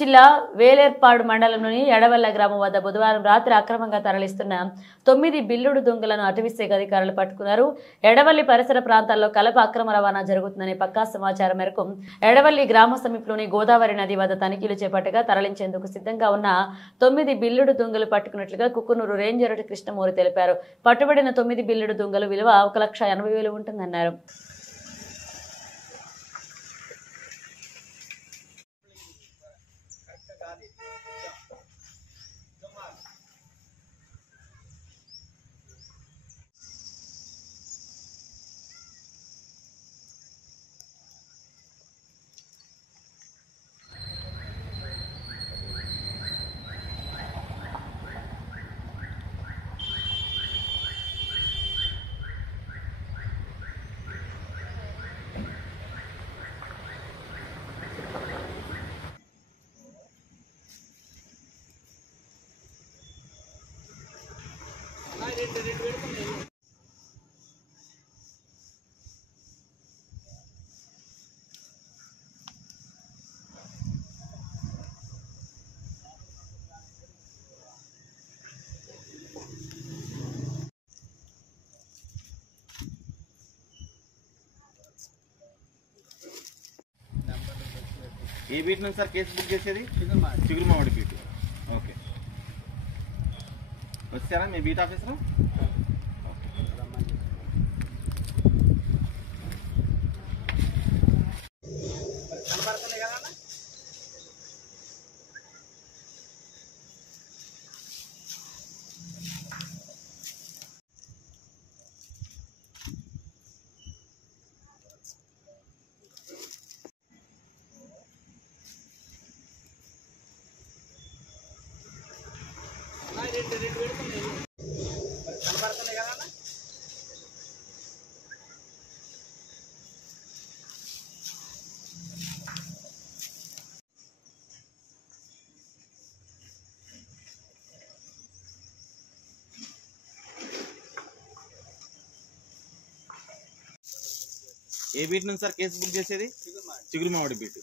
జిల్లా వేలేర్పాడు మండలంలోని ఎడవల్ల గ్రామం వద్ద బుధవారం రాత్రి అక్రమంగా తరలిస్తున్న 9 బిల్లుడు దొంగలను అటవీశాఖ అధికారులు పట్టుకున్నారు. ఎడవల్లి పరిసర ప్రాంతాల్లో కలప అక్రమ రవాణా జరుగుతుందనే పక్కా సమాచారం మేరకు ఎడవల్లి గ్రామ సమీపంలోని గోదావరి నది వద్ద తనిఖీలు చేపట్టగా తరలించేందుకు సిద్ధంగా ఉన్న 9 బిల్లుడు దొంగలు పట్టుకున్నట్లుగా కుక్కునూరు రేంజర్ కృష్ణమూరి తెలిపారు. పట్టుబడిన 9 బిల్లుడు దొంగలు విలువ 1,80,000 ఉంటుందన్నారు. ఏ బీట్ నుంచి సార్ కేసు బుక్ చేసేది? చిగురుమామిడి బీట్. ఓకే, వచ్చారా మీ బీట్ ఆఫీసర్? ఏ బీట్ నుంచి సార్ కేసు బుక్ చేసేది? చిగురుమామిడి బీట్.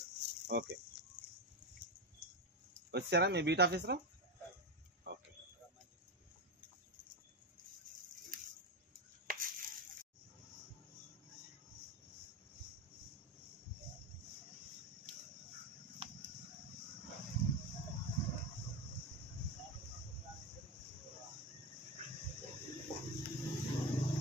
ఓకే, వచ్చారా మీ బీట్ ఆఫీసర్?